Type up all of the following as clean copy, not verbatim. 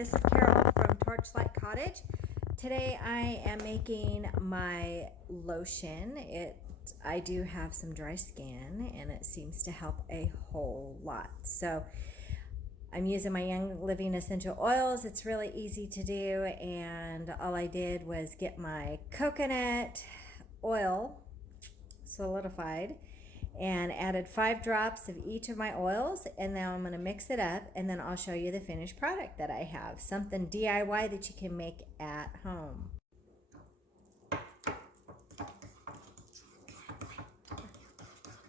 this is Carol from Torchlight Cottage. Today I am making my lotion. I do have some dry skin and it seems to help a whole lot. So I'm using my Young Living essential oils. It's really easy to do, and all I did was get my coconut oil solidified and added 5 drops of each of my oils, and now I'm going to mix it up, and then I'll show you the finished product that I have, something DIY that you can make at home.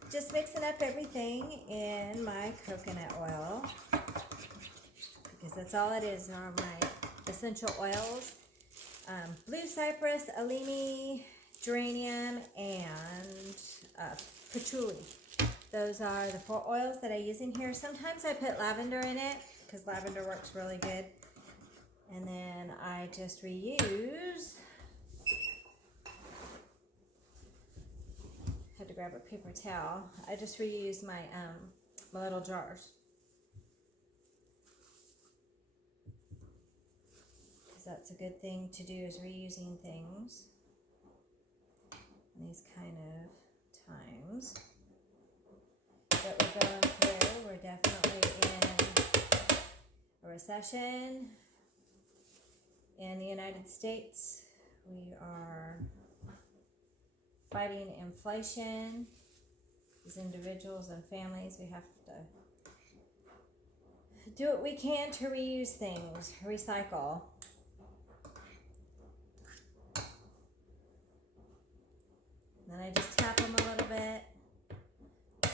Just mixing up everything in my coconut oil, because that's all it is, are my essential oils. Blue cypress, alimi, geranium, and patchouli. Those are the 4 oils that I use in here. Sometimes I put lavender in it because lavender works really good. And then I just reuse. Had to grab a paper towel. I just reuse my my little jars, because that's a good thing to do, is reusing things in these kind of times that we're going through. We're definitely in a recession in the United States. We are fighting inflation. As individuals and families, we have to do what we can to reuse things, recycle. Then I just tap them a little bit to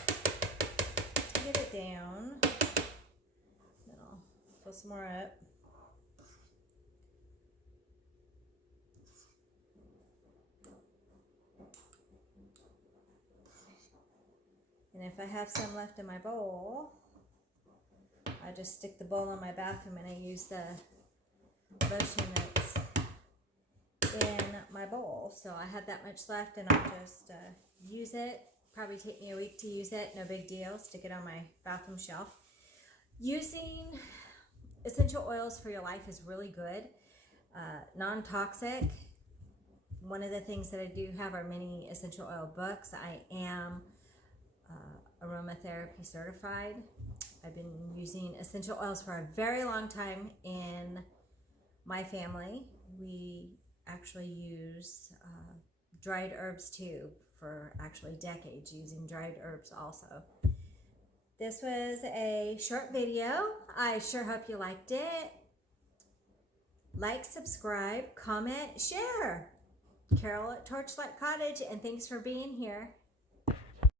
get it down. Then I'll fill some more up. And if I have some left in my bowl, I just stick the bowl in my bathroom and I use the lotion that's in my bowl. So I have that much left and I'll just use it. Probably take me a week to use it, no big deal. Stick it on my bathroom shelf. Using essential oils for your life is really good. Non-toxic. One of the things that I do have are many essential oil books. I am aromatherapy certified. I've been using essential oils for a very long time in my family. We actually use dried herbs too, for actually decades, using dried herbs also. This was a short video. I sure hope you liked it. Like, subscribe, comment, share. Carol at Torchlight Cottage, and thanks for being here.